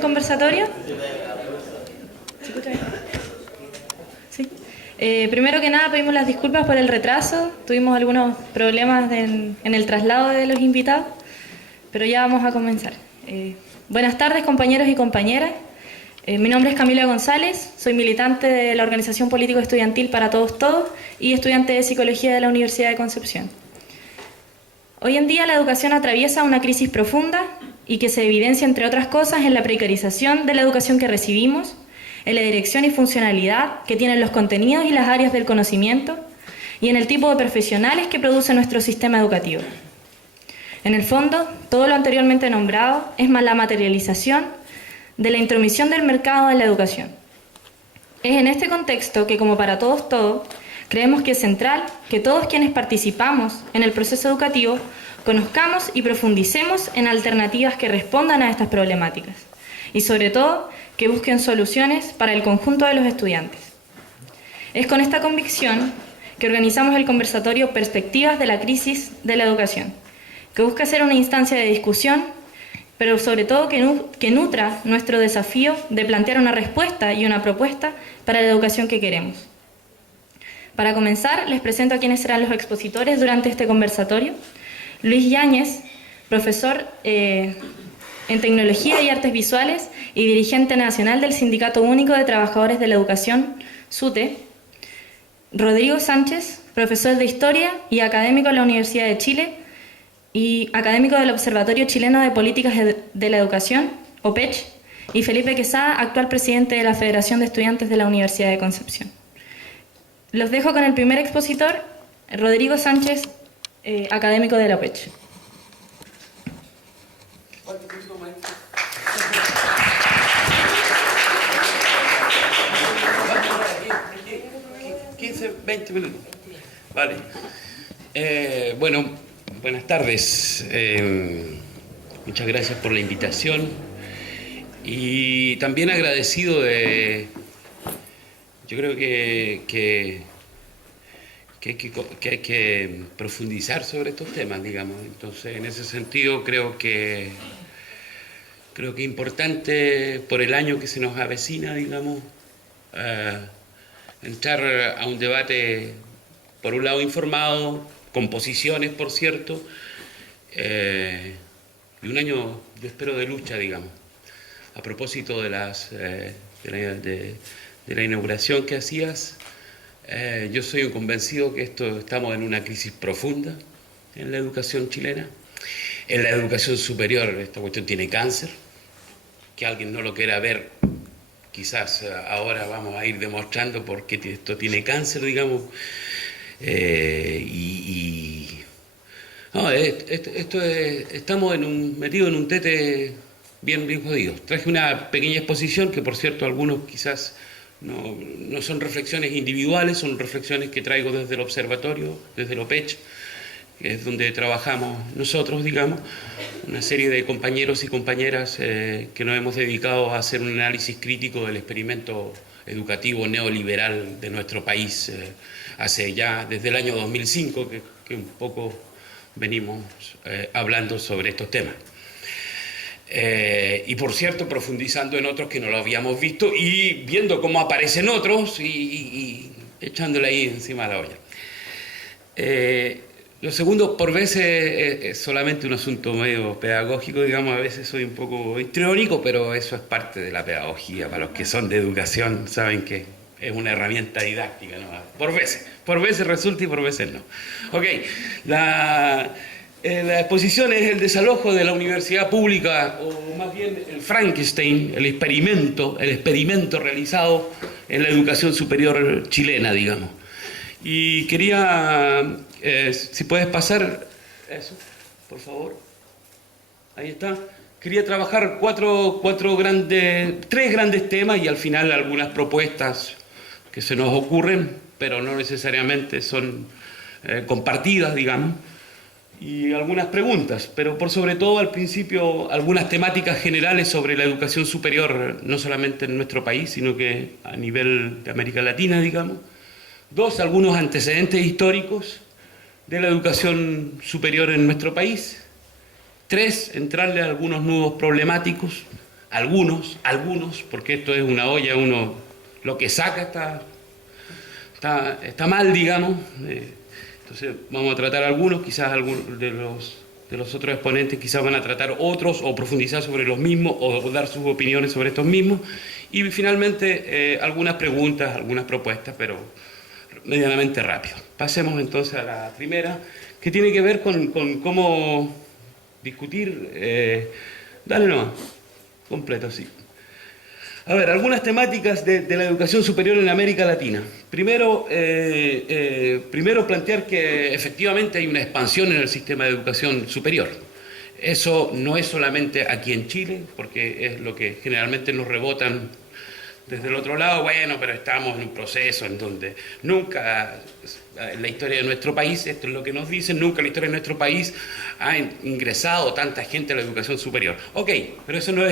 el conversatorio? ¿Sí? Primero que nada pedimos las disculpas por el retraso. Tuvimos algunos problemas en el traslado de los invitados, pero ya vamos a comenzar. Buenas tardes, compañeros y compañeras. Mi nombre es Camila González, soy militante de la Organización Político Estudiantil Para Todos Todos y estudiante de Psicología de la Universidad de Concepción. Hoy en día la educación atraviesa una crisis profunda y que se evidencia, entre otras cosas, en la precarización de la educación que recibimos, en la dirección y funcionalidad que tienen los contenidos y las áreas del conocimiento y en el tipo de profesionales que produce nuestro sistema educativo. En el fondo, todo lo anteriormente nombrado es más la materialización de la intromisión del mercado en la educación. Es en este contexto que, como para todos todos, creemos que es central que todos quienes participamos en el proceso educativo conozcamos y profundicemos en alternativas que respondan a estas problemáticas y, sobre todo, que busquen soluciones para el conjunto de los estudiantes. Es con esta convicción que organizamos el conversatorio Perspectivas de la Crisis de la Educación, que busca ser una instancia de discusión, pero sobre todo que nutra nuestro desafío de plantear una respuesta y una propuesta para la educación que queremos. Para comenzar, les presento a quienes serán los expositores durante este conversatorio. Luis Yáñez, profesor en Tecnología y Artes Visuales y dirigente nacional del Sindicato Único de Trabajadores de la Educación, SUTE. Rodrigo Sánchez, profesor de Historia y académico en la Universidad de Chile, y académico del Observatorio Chileno de Políticas de la Educación, OPECH, y Felipe Quesada, actual presidente de la Federación de Estudiantes de la Universidad de Concepción. Los dejo con el primer expositor, Rodrigo Sánchez, académico de la OPECH. ¿15, 20 minutos? Vale. Bueno, buenas tardes. Muchas gracias por la invitación. Y también agradecido de... Yo creo que hay que profundizar sobre estos temas, digamos. Entonces, en ese sentido, creo que es importante, por el año que se nos avecina, digamos, entrar a un debate, por un lado, informado, con posiciones, por cierto, y un año, yo espero, de lucha, digamos. A propósito de la inauguración que hacías, yo soy un convencido que estamos en una crisis profunda en la educación chilena. En la educación superior esta cuestión tiene cáncer, que alguien no lo quiera ver, quizás ahora vamos a ir demostrando por qué esto tiene cáncer, digamos. Estamos metidos en un tete bien jodido. Traje una pequeña exposición que, por cierto, algunos quizás no son reflexiones individuales, son reflexiones que traigo desde el observatorio, desde el OPECH, que es donde trabajamos nosotros, digamos, una serie de compañeros y compañeras que nos hemos dedicado a hacer un análisis crítico del experimento educativo neoliberal de nuestro país hace ya desde el año 2005, que un poco venimos hablando sobre estos temas. Y por cierto, profundizando en otros que no lo habíamos visto y viendo cómo aparecen otros y echándole ahí encima de la olla. Lo segundo, por veces, es solamente un asunto medio pedagógico, digamos, a veces soy un poco histriónico, pero eso es parte de la pedagogía. Para los que son de educación saben que es una herramienta didáctica, ¿no? Por veces resulta y por veces no. Ok, la exposición es el desalojo de la universidad pública, o más bien el Frankenstein, el experimento realizado en la educación superior chilena, digamos. Y quería, si puedes pasar eso, por favor. Ahí está. Quería trabajar tres grandes temas y al final algunas propuestas que se nos ocurren, pero no necesariamente son compartidas, digamos. Y algunas preguntas, pero por sobre todo al principio algunas temáticas generales sobre la educación superior, no solamente en nuestro país, sino que a nivel de América Latina, digamos. Dos, algunos antecedentes históricos de la educación superior en nuestro país. Tres, entrarle a algunos nudos problemáticos algunos, porque esto es una olla, uno lo que saca está mal, digamos. Entonces vamos a tratar algunos, quizás algunos de los otros exponentes quizás van a tratar otros o profundizar sobre los mismos o dar sus opiniones sobre estos mismos. Y finalmente algunas preguntas, algunas propuestas, pero medianamente rápido. Pasemos entonces a la primera, que tiene que ver con cómo discutir. Dale nomás, completo, sí. A ver, algunas temáticas de la educación superior en América Latina. Primero plantear que efectivamente hay una expansión en el sistema de educación superior. Eso no es solamente aquí en Chile, porque es lo que generalmente nos rebotan desde el otro lado. Bueno, pero estamos en un proceso en donde nunca, en la historia de nuestro país, esto es lo que nos dicen, nunca en la historia de nuestro país ha ingresado tanta gente a la educación superior. Ok, pero eso no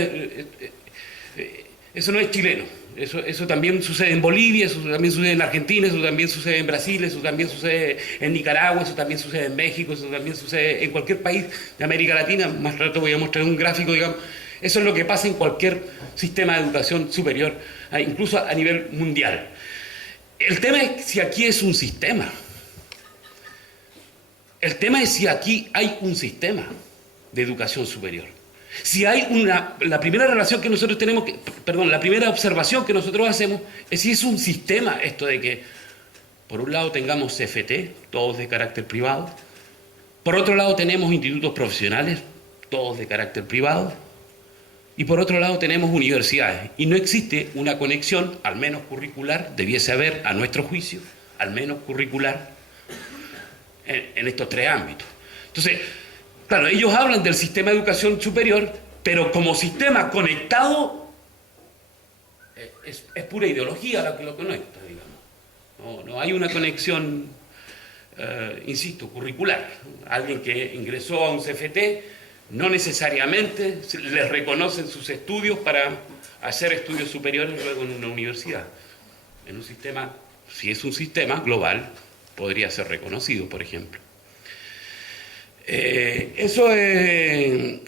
es chileno. Eso también sucede en Bolivia, eso también sucede en Argentina, eso también sucede en Brasil, eso también sucede en Nicaragua, eso también sucede en México, eso también sucede en cualquier país de América Latina. Más rato voy a mostrar un gráfico, digamos. Eso es lo que pasa en cualquier sistema de educación superior, incluso a nivel mundial. El tema es si aquí es un sistema. El tema es si aquí hay un sistema de educación superior. Si hay la primera relación que nosotros tenemos, la primera observación que nosotros hacemos es si es un sistema esto de que, por un lado tengamos CFT, todos de carácter privado, por otro lado tenemos institutos profesionales, todos de carácter privado, y por otro lado tenemos universidades. Y no existe una conexión, al menos curricular, debiese haber, a nuestro juicio, al menos curricular, en estos tres ámbitos. Entonces, claro, ellos hablan del sistema de educación superior, pero como sistema conectado es pura ideología la que lo conecta, digamos. No hay una conexión, insisto, curricular. Alguien que ingresó a un CFT no necesariamente les reconocen sus estudios para hacer estudios superiores luego en una universidad. En un sistema, si es un sistema global, podría ser reconocido, por ejemplo. Eso es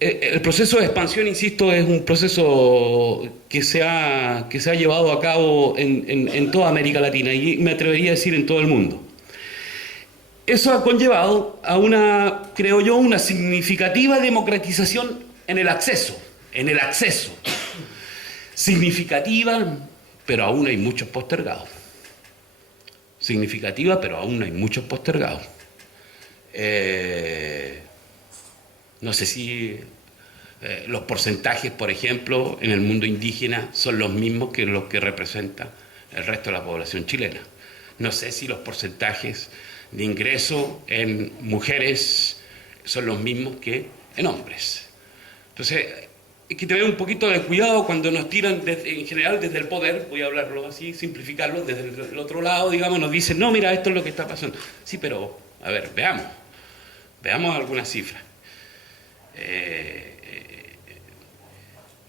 el proceso de expansión, insisto, es un proceso que se ha llevado a cabo en toda América Latina y me atrevería a decir en todo el mundo. Eso ha conllevado a creo yo, una significativa democratización en el acceso. Significativa, pero aún hay muchos postergados. Significativa, pero aún hay muchos postergados. No sé si los porcentajes, por ejemplo, en el mundo indígena son los mismos que los que representa el resto de la población chilena. No sé si los porcentajes de ingreso en mujeres son los mismos que en hombres. Entonces, hay que tener un poquito de cuidado cuando nos tiran, en general desde el poder, voy a hablarlo así, simplificarlo, desde el otro lado, digamos, nos dicen, no, mira, esto es lo que está pasando. Sí, pero, a ver, veamos algunas cifras.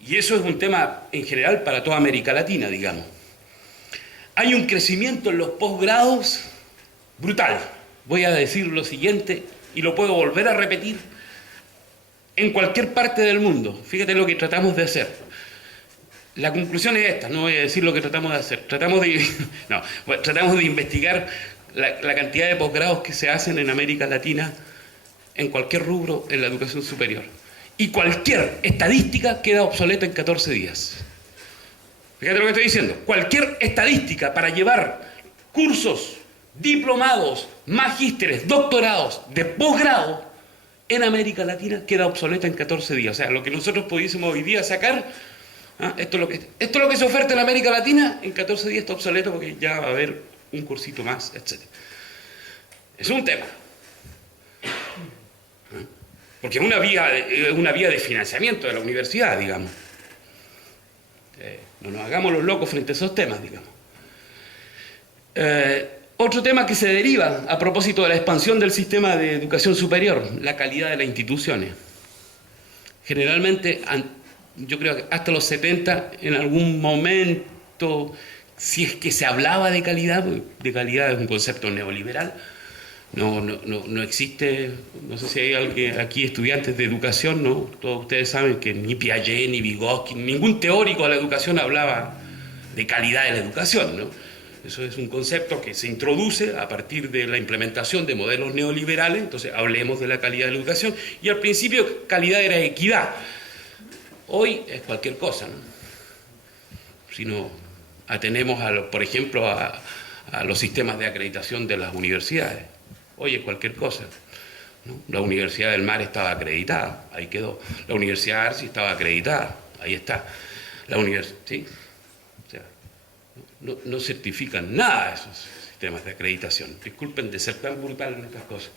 Y eso es un tema, en general, para toda América Latina, digamos. Hay un crecimiento en los posgrados brutal. Voy a decir lo siguiente, y lo puedo volver a repetir, en cualquier parte del mundo. Fíjate lo que tratamos de hacer. La conclusión es esta, no voy a decir lo que tratamos de hacer. Tratamos de investigar la cantidad de posgrados que se hacen en América Latina en cualquier rubro en la educación superior. Y cualquier estadística queda obsoleta en 14 días. Fíjate lo que estoy diciendo. Cualquier estadística para llevar cursos, diplomados, magísteres, doctorados de posgrado en América Latina queda obsoleta en 14 días. O sea, lo que nosotros pudiésemos hoy día sacar, esto es lo que se oferta en América Latina, en 14 días está obsoleto porque ya va a haber un cursito más, etc. Es un tema. Porque es una vía de financiamiento de la universidad, digamos. No nos hagamos los locos frente a esos temas, digamos. Otro tema que se deriva a propósito de la expansión del sistema de educación superior, la calidad de las instituciones. Generalmente, yo creo que hasta los 70, en algún momento, si es que se hablaba de calidad es un concepto neoliberal, No existe, no sé si hay alguien aquí, estudiantes de educación, ¿no? Todos ustedes saben que ni Piaget, ni Vygotsky, ningún teórico de la educación hablaba de calidad de la educación, ¿no? Eso es un concepto que se introduce a partir de la implementación de modelos neoliberales, entonces hablemos de la calidad de la educación, y al principio calidad era equidad. Hoy es cualquier cosa, ¿no? Si no atenemos, por ejemplo, a los sistemas de acreditación de las universidades. Hoy es cualquier cosa, ¿no? La Universidad del Mar estaba acreditada, ahí quedó. La Universidad de Arce estaba acreditada, ahí está. La universidad, ¿sí? O sea, no certifican nada esos sistemas de acreditación. Disculpen de ser tan brutal en estas cosas.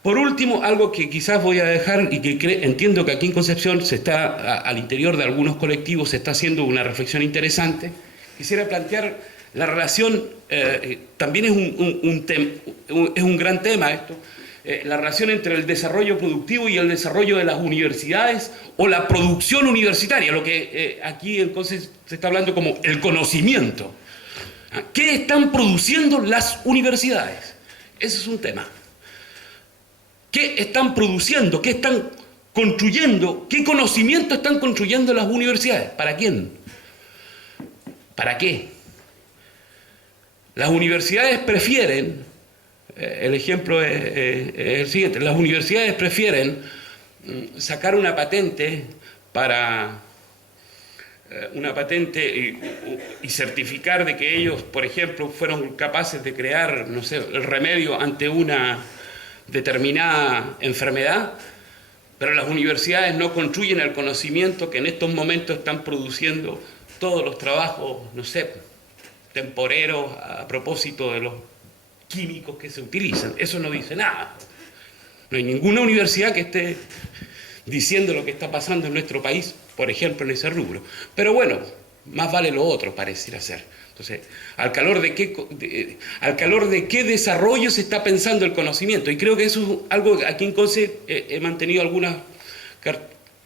Por último, algo que quizás voy a dejar y que entiendo que aquí en Concepción se está, al interior de algunos colectivos, se está haciendo una reflexión interesante. Quisiera plantear la relación, también es un gran tema esto, la relación entre el desarrollo productivo y el desarrollo de las universidades o la producción universitaria, lo que aquí entonces se está hablando como el conocimiento. ¿Qué están produciendo las universidades? Ese es un tema. ¿Qué están produciendo? ¿Qué están construyendo? ¿Qué conocimiento están construyendo las universidades? ¿Para quién? ¿Para qué? Las universidades prefieren, el ejemplo es el siguiente, las universidades prefieren sacar una patente y certificar de que ellos, por ejemplo, fueron capaces de crear, no sé, el remedio ante una determinada enfermedad, pero las universidades no construyen el conocimiento que en estos momentos están produciendo todos los trabajos, no sé, temporeros a propósito de los químicos que se utilizan. Eso no dice nada. No hay ninguna universidad que esté diciendo lo que está pasando en nuestro país, por ejemplo, en ese rubro. Pero bueno, más vale lo otro, pareciera ser. Entonces, al calor de qué desarrollo se está pensando el conocimiento. Y creo que eso es algo, aquí en CONCE he mantenido algunas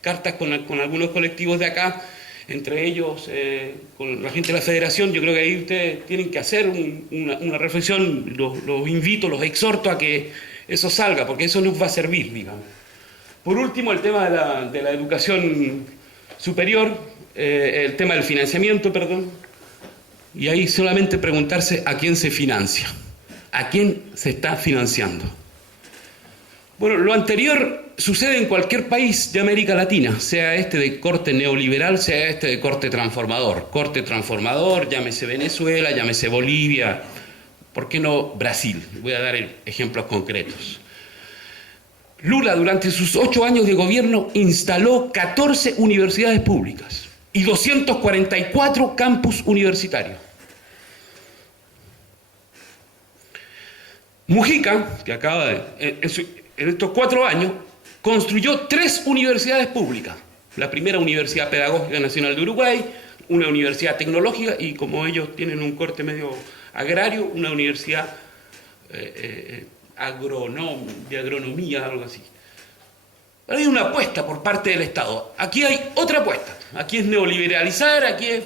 cartas con algunos colectivos de acá, entre ellos con la gente de la federación. Yo creo que ahí ustedes tienen que hacer una reflexión, los invito, los exhorto a que eso salga, porque eso nos va a servir, digamos. Por último, el tema de la educación superior, el tema del financiamiento, perdón. Y ahí solamente preguntarse a quién se financia, a quién se está financiando. Bueno, lo anterior sucede en cualquier país de América Latina, sea este de corte neoliberal, sea este de corte transformador. Corte transformador, llámese Venezuela, llámese Bolivia, ¿por qué no Brasil? Voy a dar ejemplos concretos. Lula, durante sus 8 años de gobierno, instaló 14 universidades públicas y 244 campus universitarios. Mujica, que acaba en estos 4 años, construyó 3 universidades públicas. La primera, Universidad Pedagógica Nacional de Uruguay, una universidad tecnológica y, como ellos tienen un corte medio agrario, una universidad de agronomía, algo así. Pero hay una apuesta por parte del Estado. Aquí hay otra apuesta. Aquí es neoliberalizar, aquí es,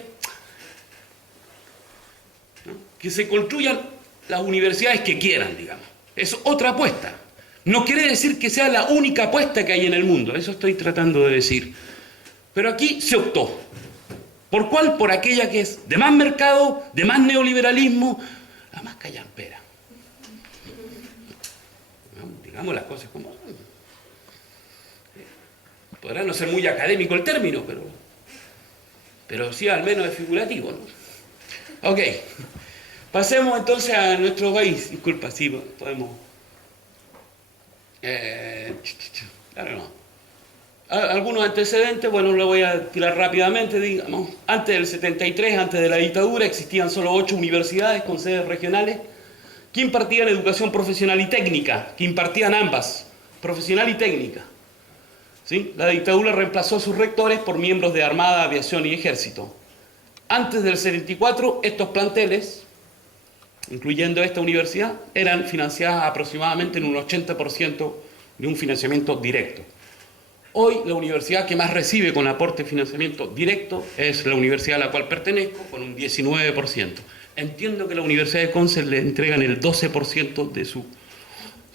¿no?, que se construyan las universidades que quieran, digamos. Es otra apuesta. No quiere decir que sea la única apuesta que hay en el mundo, eso estoy tratando de decir. Pero aquí se optó. ¿Por cuál? Por aquella que es de más mercado, de más neoliberalismo, la más callampera. Digamos las cosas como son. Podrá no ser muy académico el término, pero sí al menos es figurativo, ¿no? Ok. Pasemos entonces a nuestro país. Disculpa, sí, podemos. Claro, no. Algunos antecedentes, bueno, lo voy a tirar rápidamente, digamos. Antes del 73, antes de la dictadura, existían solo 8 universidades con sedes regionales que impartían educación profesional y técnica, que impartían ambas, profesional y técnica. ¿Sí? La dictadura reemplazó a sus rectores por miembros de Armada, Aviación y Ejército. Antes del 74, estos planteles, incluyendo esta universidad, eran financiadas aproximadamente en un 80% de un financiamiento directo. Hoy la universidad que más recibe con aporte de financiamiento directo es la universidad a la cual pertenezco, con un 19%. Entiendo que la Universidad de Conce le entregan el 12% de su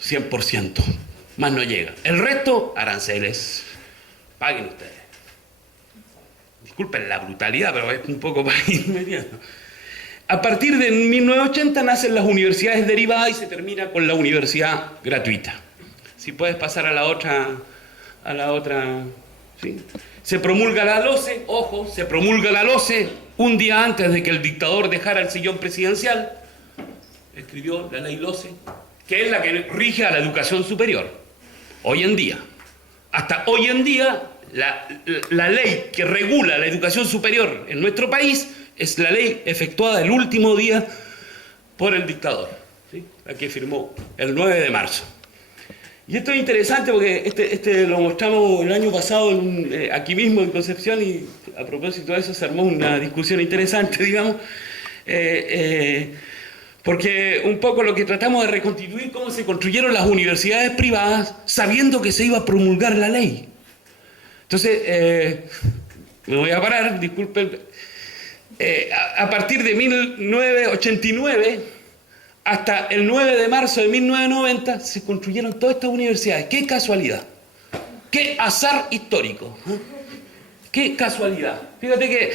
100%. Más no llega. El resto, aranceles. Paguen ustedes. Disculpen la brutalidad, pero es un poco para ir mediando. A partir de 1980 nacen las universidades derivadas y se termina con la universidad gratuita. Si puedes pasar a la otra, ¿sí? Se promulga la LOCE, ojo, se promulga la LOCE un día antes de que el dictador dejara el sillón presidencial. Escribió la ley LOCE, que es la que rige a la educación superior. Hoy en día. Hasta hoy en día, la ley que regula la educación superior en nuestro país es la ley efectuada el último día por el dictador, ¿sí? La que firmó el 9 de marzo. Y esto es interesante porque este lo mostramos el año pasado aquí mismo en Concepción y a propósito de eso se armó una discusión interesante, digamos, porque un poco lo que tratamos de reconstituir cómo se construyeron las universidades privadas sabiendo que se iba a promulgar la ley. Entonces, me voy a parar, disculpen, a partir de 1989 hasta el 9 de marzo de 1990 se construyeron todas estas universidades. ¡Qué casualidad! ¡Qué azar histórico! ¡Qué casualidad! Fíjate que,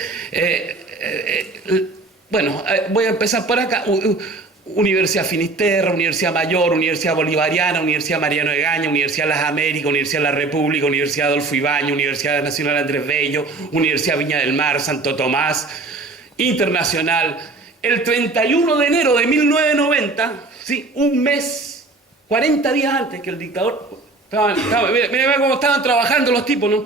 bueno, voy a empezar por acá. Universidad Finisterra, Universidad Mayor, Universidad Bolivariana, Universidad Mariano Egaña, Universidad Las Américas, Universidad La República, Universidad Adolfo Ibáñez, Universidad Nacional Andrés Bello, Universidad Viña del Mar, Santo Tomás, Internacional. El 31 de enero de 1990, ¿sí? Un mes, 40 días antes que el dictador... Mira cómo estaban trabajando los tipos, ¿no?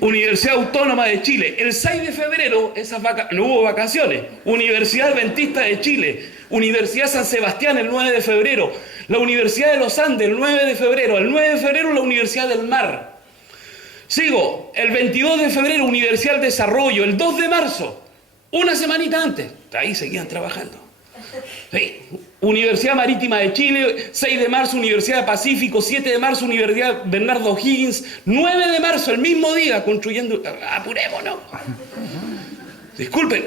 Universidad Autónoma de Chile. El 6 de febrero no hubo vacaciones. Universidad Adventista de Chile. Universidad San Sebastián el 9 de febrero. La Universidad de los Andes el 9 de febrero. El 9 de febrero la Universidad del Mar. Sigo. El 22 de febrero Universidad del Desarrollo. El 2 de marzo. Una semanita antes. Ahí seguían trabajando. Sí. Universidad Marítima de Chile, 6 de marzo Universidad del Pacífico, 7 de marzo Universidad Bernardo O'Higgins, 9 de marzo, el mismo día, construyendo... Apurémonos. Disculpen,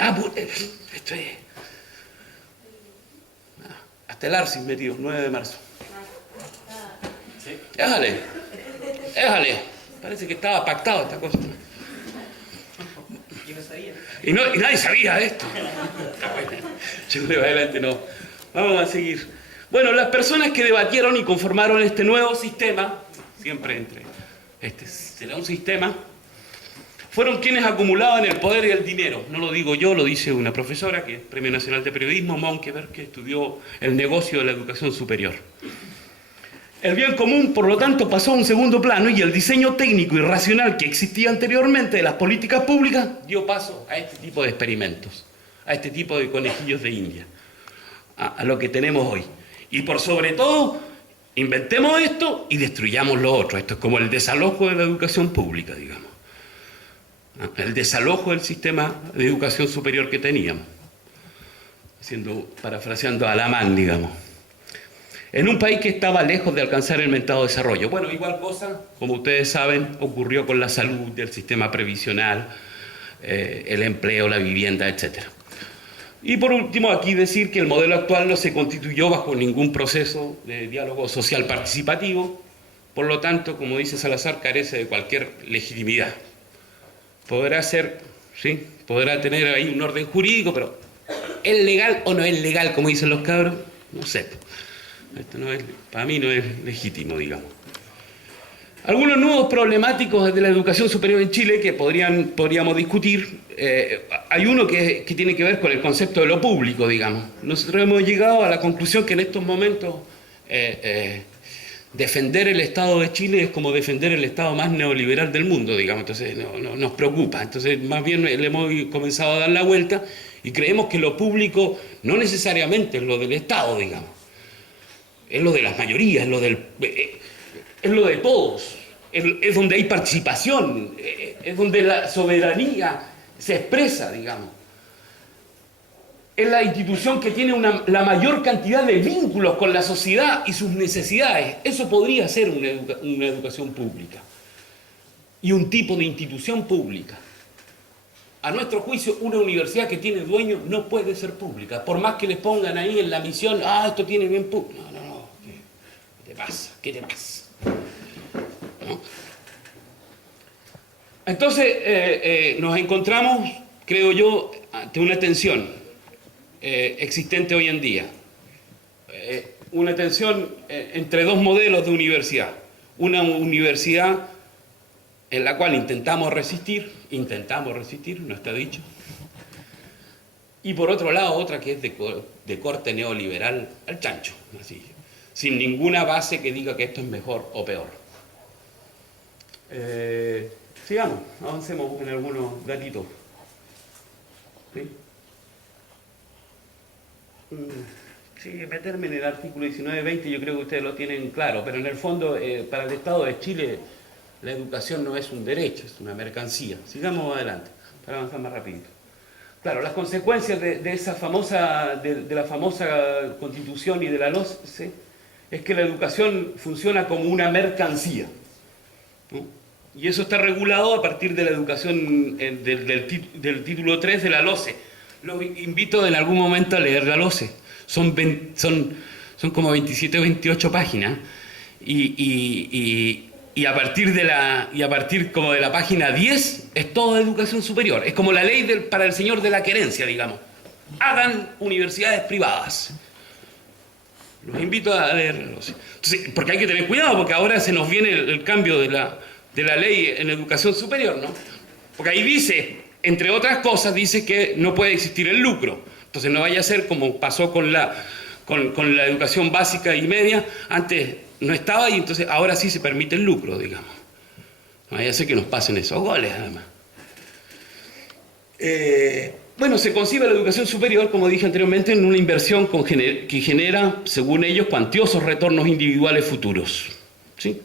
hasta el Arcis metido, 9 de marzo. Déjale. Parece que estaba pactado esta cosa. Y nadie sabía de esto. Bueno, adelante no. Vamos a seguir. Bueno, las personas que debatieron y conformaron este nuevo sistema, siempre será un sistema, fueron quienes acumulaban el poder y el dinero. No lo digo yo, lo dice una profesora que es Premio Nacional de Periodismo, Monkeberg, que estudió el negocio de la educación superior. El bien común, por lo tanto, pasó a un segundo plano y el diseño técnico y racional que existía anteriormente de las políticas públicas dio paso a este tipo de experimentos, a este tipo de conejillos de India, a lo que tenemos hoy. Y por sobre todo, inventemos esto y destruyamos lo otro. Esto es como el desalojo de la educación pública, digamos. El desalojo del sistema de educación superior que teníamos. Parafraseando a Alamán, digamos. En un país que estaba lejos de alcanzar el mentado desarrollo. Bueno, igual cosa, como ustedes saben, ocurrió con la salud, el sistema previsional, el empleo, la vivienda, etc. Y por último, aquí decir que el modelo actual no se constituyó bajo ningún proceso de diálogo social participativo, por lo tanto, como dice Salazar, carece de cualquier legitimidad. Podrá ser, ¿sí? Podrá tener ahí un orden jurídico, pero ¿es legal o no es legal, como dicen los cabros? No sé. Esto no es, para mí no es legítimo, digamos. Algunos nudos problemáticos de la educación superior en Chile que podríamos discutir. Hay uno que tiene que ver con el concepto de lo público, digamos. Nosotros hemos llegado a la conclusión que en estos momentos defender el Estado de Chile es como defender el Estado más neoliberal del mundo, digamos. Entonces nos preocupa. Entonces más bien le hemos comenzado a dar la vuelta y creemos que lo público no necesariamente es lo del Estado, digamos. Es lo de las mayorías, es lo de todos, es donde hay participación, es donde la soberanía se expresa, digamos. Es la institución que tiene la mayor cantidad de vínculos con la sociedad y sus necesidades. Eso podría ser una educación pública y un tipo de institución pública. A nuestro juicio, una universidad que tiene dueño no puede ser pública, por más que les pongan ahí en la misión, esto tiene bien público. No. pasa? ¿Qué te pasa? ¿No? Entonces, nos encontramos, creo yo, ante una tensión existente hoy en día. Una tensión entre dos modelos de universidad. Una universidad en la cual intentamos resistir, no está dicho. Y por otro lado, otra que es de corte neoliberal al chancho, así, sin ninguna base que diga que esto es mejor o peor. Sigamos, avancemos en algunos datitos. ¿Sí? Sí, meterme en el artículo 19-20 yo creo que ustedes lo tienen claro, pero en el fondo, para el Estado de Chile, la educación no es un derecho, es una mercancía. Sigamos adelante, para avanzar más rapidito. Claro, las consecuencias de esa famosa, de la famosa Constitución y de la LOCE es que la educación funciona como una mercancía, ¿no? Y eso está regulado a partir de la educación del título 3 de la LOCE. Los invito en algún momento a leer la LOCE. Son como 27 o 28 páginas y a partir como de la página 10 es toda educación superior. Es como la ley para el señor de la querencia, digamos. Hagan universidades privadas. Los invito a leer. Entonces, porque hay que tener cuidado, porque ahora se nos viene el cambio de la ley en educación superior, ¿no? Porque ahí dice, entre otras cosas, dice que no puede existir el lucro. Entonces no vaya a ser como pasó con la educación básica y media. Antes no estaba y entonces ahora sí se permite el lucro, digamos. No vaya a ser que nos pasen esos goles, además. Bueno, se concibe la educación superior, como dije anteriormente, en una inversión que genera, según ellos, cuantiosos retornos individuales futuros. ¿Sí?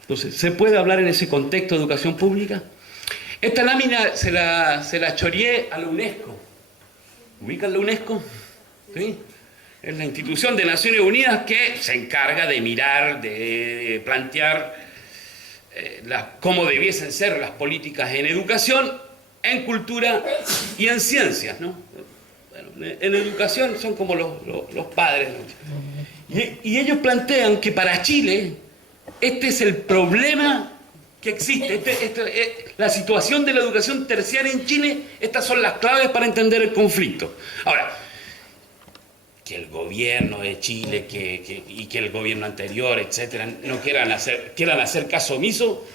Entonces, ¿se puede hablar en ese contexto de educación pública? Esta lámina se la choreé a la UNESCO. ¿Ubican la UNESCO? ¿Sí? Es la institución de Naciones Unidas que se encarga de mirar, de plantear cómo debiesen ser las políticas en educación, en cultura y en ciencias, ¿no? Bueno, en educación son como los padres, ¿no? Y ellos plantean que para Chile este es el problema que existe, la situación de la educación terciaria en Chile. Estas son las claves para entender el conflicto. Ahora, que el gobierno de Chile y que el gobierno anterior, etcétera, no quieran hacer caso omiso,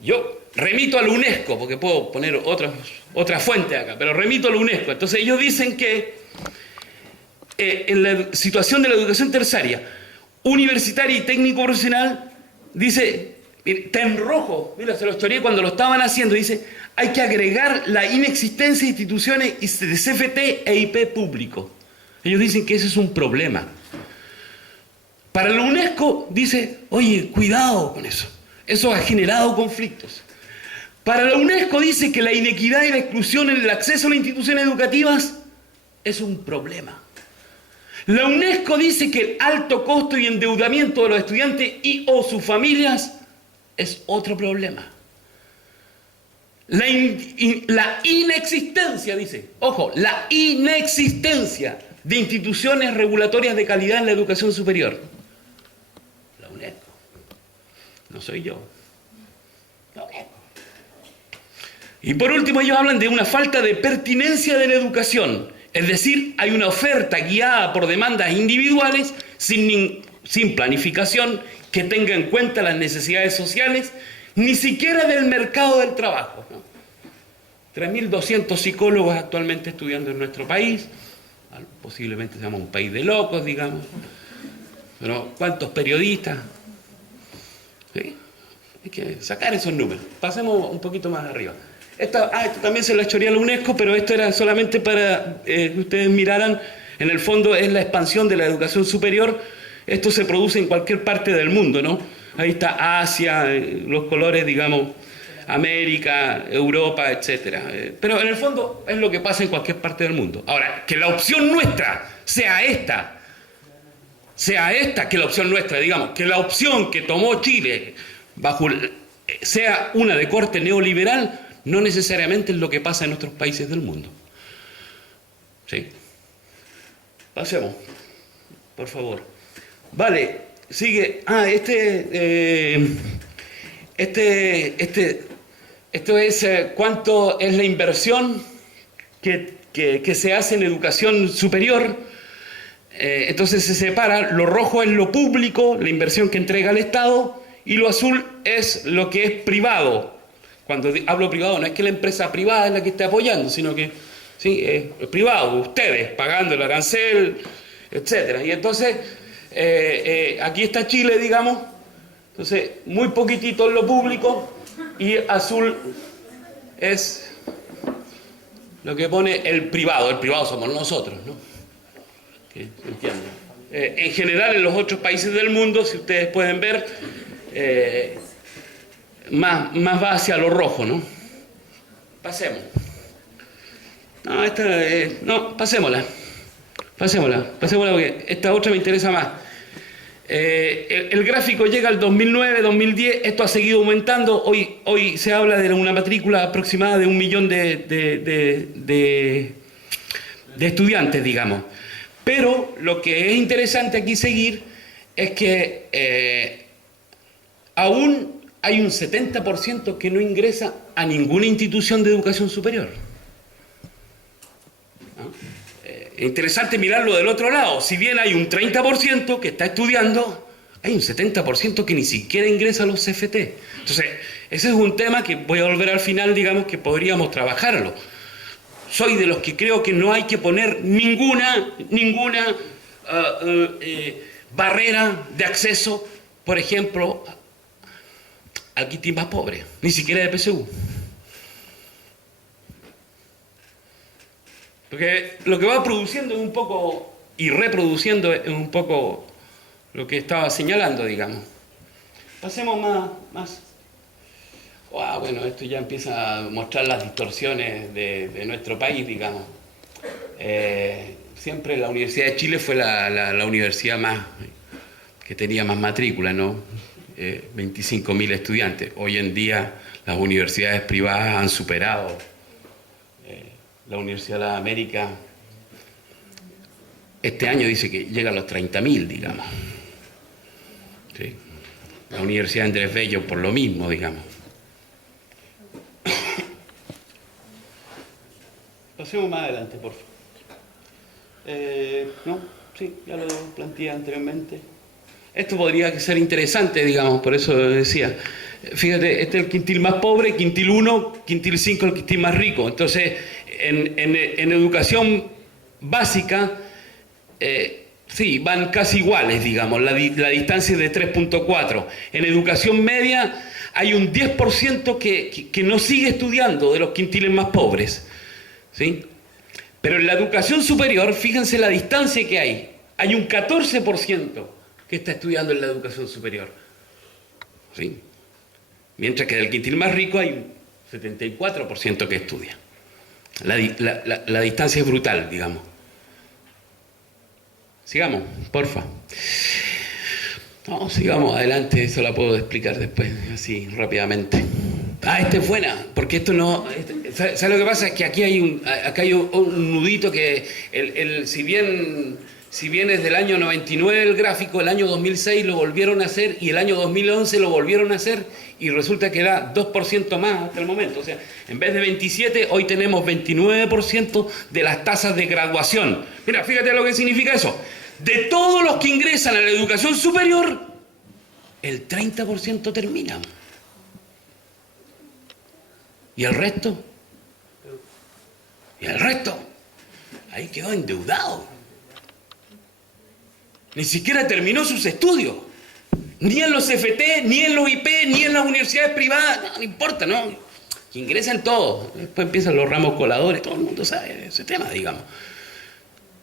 yo remito a la UNESCO, porque puedo poner otra fuente acá, pero remito a la UNESCO. Entonces ellos dicen que en la situación de la educación terciaria, universitaria y técnico profesional, dice, está en rojo, mira, se los choreé cuando lo estaban haciendo, dice, hay que agregar la inexistencia de instituciones de CFT e IP público. Ellos dicen que ese es un problema. Para la UNESCO dice, oye, cuidado con eso. Eso ha generado conflictos. Para la UNESCO dice que la inequidad y la exclusión en el acceso a las instituciones educativas es un problema. La UNESCO dice que el alto costo y endeudamiento de los estudiantes y o sus familias es otro problema. La inexistencia, dice, ojo, la inexistencia de instituciones regulatorias de calidad en la educación superior. La UNESCO. No soy yo. La UNESCO. Y por último, ellos hablan de una falta de pertinencia de la educación. Es decir, hay una oferta guiada por demandas individuales sin planificación que tenga en cuenta las necesidades sociales, ni siquiera del mercado del trabajo, ¿no? 3.200 psicólogos actualmente estudiando en nuestro país. Posiblemente seamos un país de locos, digamos. Pero ¿cuántos periodistas? ¿Sí? Hay que sacar esos números. Pasemos un poquito más arriba. Esto también se lo choreé a la UNESCO, pero esto era solamente para que ustedes miraran. En el fondo es la expansión de la educación superior. Esto se produce en cualquier parte del mundo, ¿no? Ahí está Asia, los colores, digamos, América, Europa, etc. Pero en el fondo es lo que pasa en cualquier parte del mundo. Ahora, que la opción nuestra sea esta, que la opción nuestra, digamos, que la opción que tomó Chile sea una de corte neoliberal, no necesariamente es lo que pasa en otros países del mundo. ¿Sí? Pasemos, por favor. Vale, sigue. Esto es cuánto es la inversión que se hace en educación superior. Entonces se separa, lo rojo es lo público, la inversión que entrega el Estado, y lo azul es lo que es privado. Cuando hablo privado, no es que la empresa privada es la que esté apoyando, sino que sí, es privado, ustedes pagando el arancel, etcétera. Y entonces, aquí está Chile, digamos, entonces muy poquitito en lo público, y azul es lo que pone el privado somos nosotros, ¿no? Que se entiende. En general, en los otros países del mundo, si ustedes pueden ver, más va hacia lo rojo, ¿no? Pasemos. No, pasémosla porque esta otra me interesa más. El gráfico llega al 2009, 2010, esto ha seguido aumentando. Hoy se habla de una matrícula aproximada de 1 millón de estudiantes, digamos. Pero lo que es interesante aquí seguir es que aún hay un 70% que no ingresa a ninguna institución de educación superior. ¿No? Es interesante mirarlo del otro lado. Si bien hay un 30% que está estudiando, hay un 70% que ni siquiera ingresa a los CFT. Entonces, ese es un tema que voy a volver al final, digamos, que podríamos trabajarlo. Soy de los que creo que no hay que poner ninguna barrera de acceso, por ejemplo, al quintil más pobre, ni siquiera de PSU. Porque lo que va produciendo es un poco, y reproduciendo es un poco lo que estaba señalando, digamos. Pasemos más. Bueno, esto ya empieza a mostrar las distorsiones de nuestro país, digamos. Siempre la Universidad de Chile fue la universidad que tenía más matrícula, ¿no? 25.000 estudiantes. Hoy en día las universidades privadas han superado la Universidad de América. Este año dice que llega a los 30.000, digamos. ¿Sí? La Universidad Andrés Bello por lo mismo, digamos. Pasemos más adelante, por favor. No, sí, ya lo planteé anteriormente. Esto podría ser interesante, digamos, por eso decía. Fíjate, este es el quintil más pobre, quintil 1, quintil 5 el quintil más rico. Entonces, en educación básica, sí, van casi iguales, digamos, la distancia es de 3.4. En educación media hay un 10% que no sigue estudiando de los quintiles más pobres, ¿sí? Pero en la educación superior, fíjense la distancia que hay. Hay un 14% que está estudiando en la educación superior, ¿sí? Mientras que del quintil más rico hay un 74% que estudia. La distancia es brutal, digamos. Sigamos, porfa. No, sigamos adelante, eso la puedo explicar después, así rápidamente. Esta es buena, porque esto no... ¿Sabes lo que pasa? Es que aquí hay un nudito que, si bien es del año 99 el gráfico, el año 2006 lo volvieron a hacer y el año 2011 lo volvieron a hacer y resulta que da 2% más hasta el momento. O sea, en vez de 27, hoy tenemos 29% de las tasas de graduación. Mira, fíjate lo que significa eso. De todos los que ingresan a la educación superior, el 30% terminan. ¿Y el resto? Ahí quedó endeudado. Ni siquiera terminó sus estudios. Ni en los CFT, ni en los IP, ni en las universidades privadas. No importa, ¿no? Que ingresen todos. Después empiezan los ramos coladores. Todo el mundo sabe ese tema, digamos.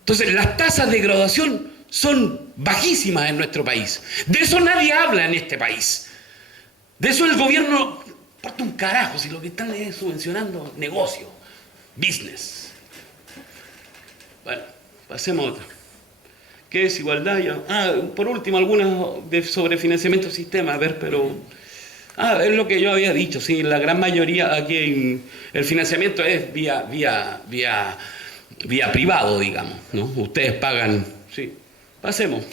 Entonces, las tasas de graduación son bajísimas en nuestro país. De eso nadie habla en este país. De eso el gobierno importa un carajo si lo que están es subvencionando negocio, business. Bueno, pasemos a otro. ¿Qué desigualdad? Por último, algunas sobre financiamiento del sistema, a ver, pero... es lo que yo había dicho, sí, la gran mayoría aquí el financiamiento es vía privado, digamos, ¿no? Ustedes pagan, sí. Pasemos.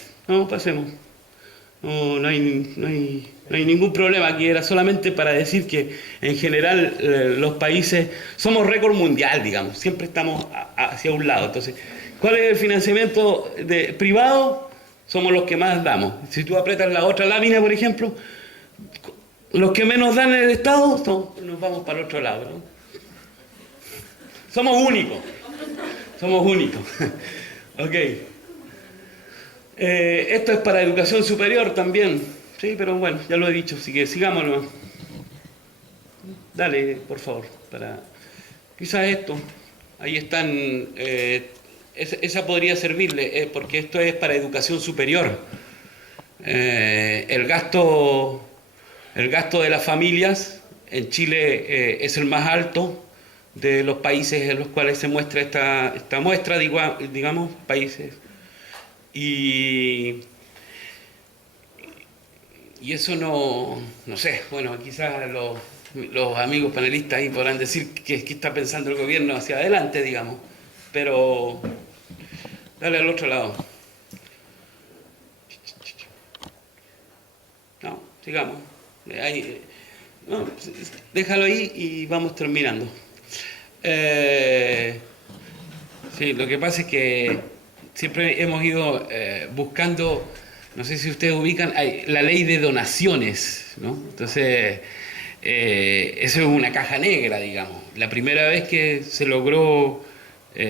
No hay ningún problema aquí, era solamente para decir que en general los países somos récord mundial, digamos, siempre estamos hacia un lado. Entonces, ¿cuál es el financiamiento privado? Somos los que más damos. Si tú aprietas la otra lámina, por ejemplo, los que menos dan en el Estado, nos vamos para el otro lado, ¿no? Somos únicos. Ok. Esto es para educación superior también. Sí, pero bueno, ya lo he dicho, así que sigámonos. Dale, por favor, quizás esto. Ahí están, esa podría servirle, porque esto es para educación superior. El gasto de las familias en Chile es el más alto de los países en los cuales se muestra esta muestra, digamos, países. Y eso no sé, bueno, quizás los amigos panelistas ahí podrán decir que está pensando el gobierno hacia adelante, digamos, pero dale al otro lado. No, sigamos. No, déjalo ahí y vamos terminando. Sí, lo que pasa es que siempre hemos ido buscando, no sé si ustedes ubican, la ley de donaciones, ¿no? Entonces, eso es una caja negra, digamos. La primera vez que se logró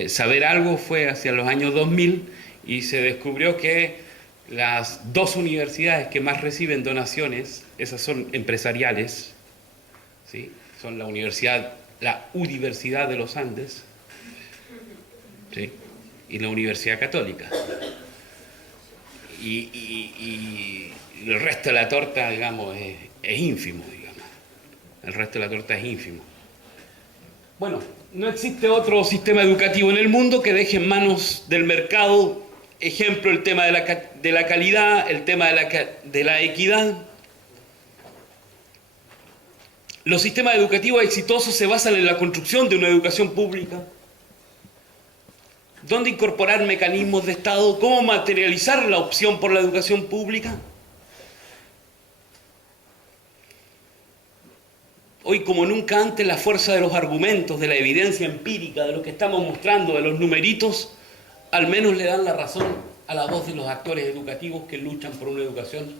saber algo fue hacia los años 2000 y se descubrió que las dos universidades que más reciben donaciones, esas son empresariales, ¿sí? Son la Universidad de los Andes, ¿sí? Y la Universidad Católica. Y el resto de la torta, digamos, es ínfimo, digamos. El resto de la torta es ínfimo. Bueno, no existe otro sistema educativo en el mundo que deje en manos del mercado, ejemplo, el tema de la calidad, el tema de la equidad. Los sistemas educativos exitosos se basan en la construcción de una educación pública. ¿Dónde incorporar mecanismos de Estado? ¿Cómo materializar la opción por la educación pública? Hoy, como nunca antes, la fuerza de los argumentos, de la evidencia empírica, de lo que estamos mostrando, de los numeritos, al menos le dan la razón a la voz de los actores educativos que luchan por una educación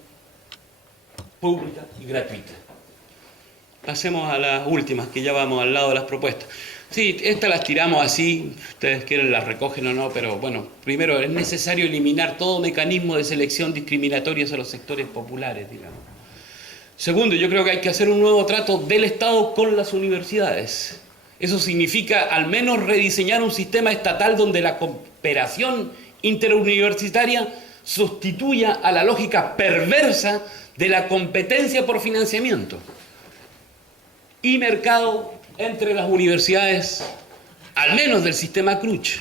pública y gratuita. Pasemos a las últimas, que ya vamos al lado de las propuestas. Sí, estas las tiramos así, ustedes quieren las recogen o no, pero bueno, primero es necesario eliminar todo mecanismo de selección discriminatoria hacia los sectores populares, digamos. Segundo, yo creo que hay que hacer un nuevo trato del Estado con las universidades. Eso significa al menos rediseñar un sistema estatal donde la cooperación interuniversitaria sustituya a la lógica perversa de la competencia por financiamiento y mercado entre las universidades, al menos del sistema Cruch,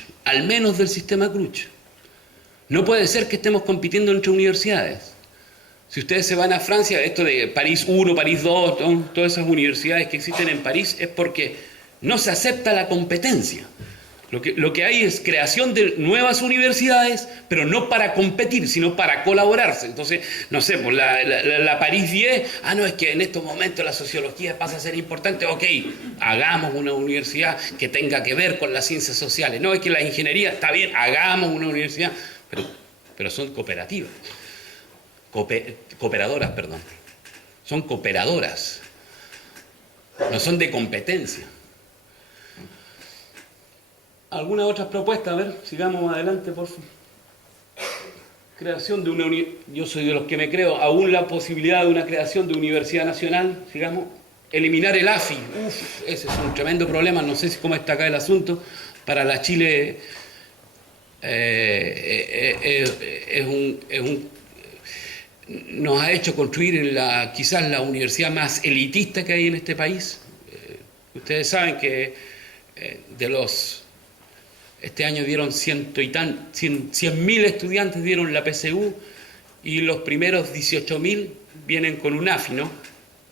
No puede ser que estemos compitiendo entre universidades. Si ustedes se van a Francia, esto de París 1, París 2, todas esas universidades que existen en París, es porque no se acepta la competencia. Lo que hay es creación de nuevas universidades, pero no para competir, sino para colaborarse. Entonces, no sé, pues la París 10, no, es que en estos momentos la sociología pasa a ser importante. Ok, hagamos una universidad que tenga que ver con las ciencias sociales. No, es que la ingeniería, está bien, hagamos una universidad, pero son cooperativas. Cooperadoras, perdón. Son cooperadoras. No son de competencia. ¿Alguna otra propuesta? A ver, sigamos adelante, por favor. Creación de una yo soy de los que me creo aún la posibilidad de una creación de universidad nacional, sigamos. Eliminar el AFI. Ese es un tremendo problema, no sé cómo está acá el asunto. Para la Chile nos ha hecho construir quizás la universidad más elitista que hay en este país. Ustedes saben que este año dieron 100.000 estudiantes dieron la PSU y los primeros 18.000 vienen con un AFI, ¿no?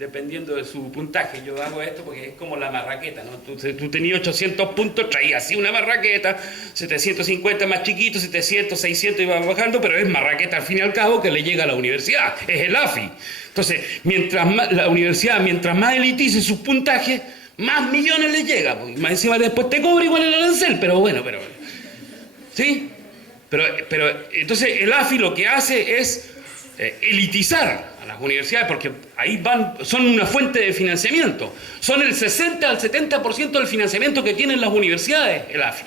dependiendo de su puntaje. Yo hago esto porque es como la marraqueta, ¿no? Tú tenías 800 puntos, traías así una marraqueta, 750 más chiquito, 700, 600 y va bajando, pero es marraqueta al fin y al cabo que le llega a la universidad, es el AFI. Entonces, mientras más, la universidad, mientras más elitice sus puntajes, más millones le llega, pues, más encima después te cobra igual el arancel, pero bueno, ¿sí? Pero entonces el AFI lo que hace es elitizar a las universidades, porque ahí son una fuente de financiamiento. Son el 60 al 70% del financiamiento que tienen las universidades, el AFI.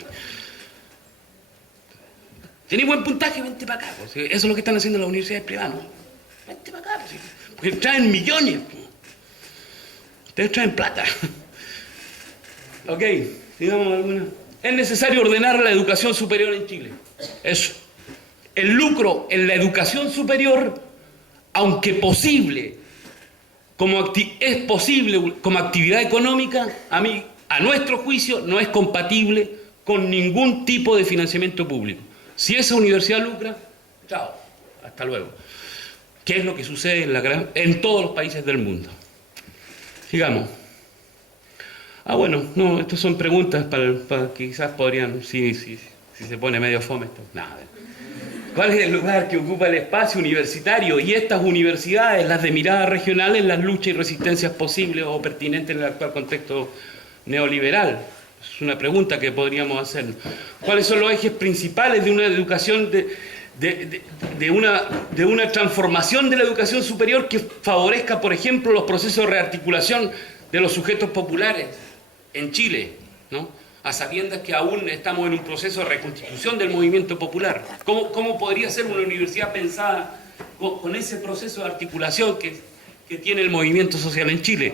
¿Tenés buen puntaje? Vente para acá. Pues. Eso es lo que están haciendo las universidades privadas, ¿no? Vente para acá. Pues. Porque traen millones. Ustedes traen plata. Ok, digamos alguna. Es necesario ordenar la educación superior en Chile. Eso. El lucro en la educación superior, aunque posible, es posible como actividad económica, a nuestro juicio, no es compatible con ningún tipo de financiamiento público. Si esa universidad lucra, chao, hasta luego. ¿Qué es lo que sucede en todos los países del mundo? Sigamos. Bueno, no, estas son preguntas para que quizás podrían, si se pone medio fome esto, nada. ¿Cuál es el lugar que ocupa el espacio universitario y estas universidades, las de mirada regional, en las luchas y resistencias posibles o pertinentes en el actual contexto neoliberal? Es una pregunta que podríamos hacer. ¿Cuáles son los ejes principales de una educación, de una transformación de la educación superior que favorezca, por ejemplo, los procesos de rearticulación de los sujetos populares en Chile, ¿no? A sabiendas que aún estamos en un proceso de reconstitución del movimiento popular? ¿Cómo podría ser una universidad pensada con ese proceso de articulación que tiene el movimiento social en Chile?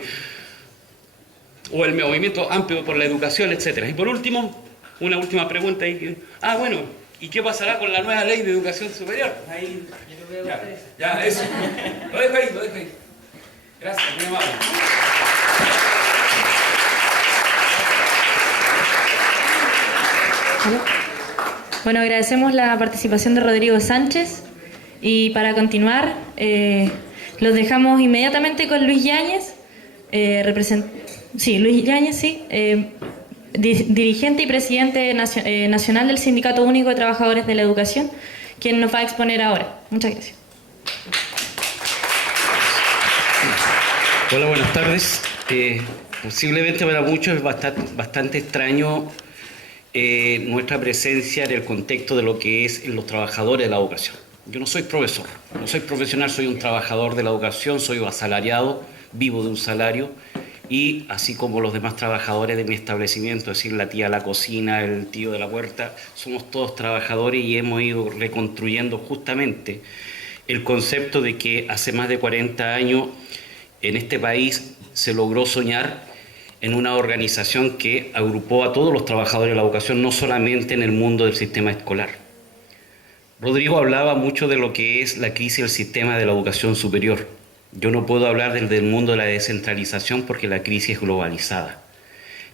O el movimiento amplio por la educación, etcétera. Y por último, una última pregunta ahí. Bueno, ¿y qué pasará con la nueva ley de educación superior? Ahí, ya, eso. Lo dejo ahí. Gracias, muy amable. Bueno, agradecemos la participación de Rodrigo Sánchez y para continuar los dejamos inmediatamente con Luis Yáñez, dirigente y presidente nacional del Sindicato Único de Trabajadores de la Educación, quien nos va a exponer ahora. Muchas gracias. Hola, buenas tardes. Posiblemente para muchos es bastante extraño nuestra presencia en el contexto de lo que es los trabajadores de la educación. Yo no soy profesor, no soy profesional, soy un trabajador de la educación, soy asalariado, vivo de un salario y así como los demás trabajadores de mi establecimiento, es decir, la tía de la cocina, el tío de la puerta, somos todos trabajadores y hemos ido reconstruyendo justamente el concepto de que hace más de 40 años en este país se logró soñar en una organización que agrupó a todos los trabajadores de la educación, no solamente en el mundo del sistema escolar. Rodrigo hablaba mucho de lo que es la crisis del sistema de la educación superior. Yo no puedo hablar desde el mundo de la descentralización porque la crisis es globalizada.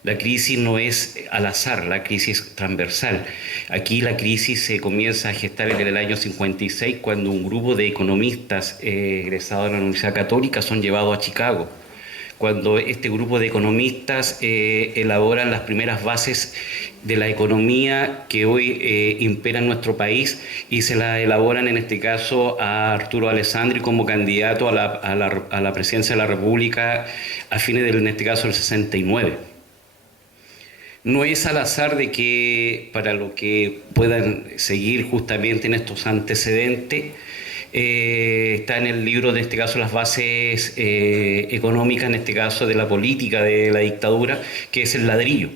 La crisis no es al azar, la crisis es transversal. Aquí la crisis se comienza a gestar en el año 56 cuando un grupo de economistas egresados de la Universidad Católica son llevados a Chicago. Cuando este grupo de economistas elaboran las primeras bases de la economía que hoy impera en nuestro país y se la elaboran en este caso a Arturo Alessandri como candidato a la presidencia de la República a fines del, en este caso, el 69. No es al azar de que para lo que puedan seguir justamente en estos antecedentes, está en el libro, de este caso, las bases económicas, en este caso de la política de la dictadura, que es el ladrillo.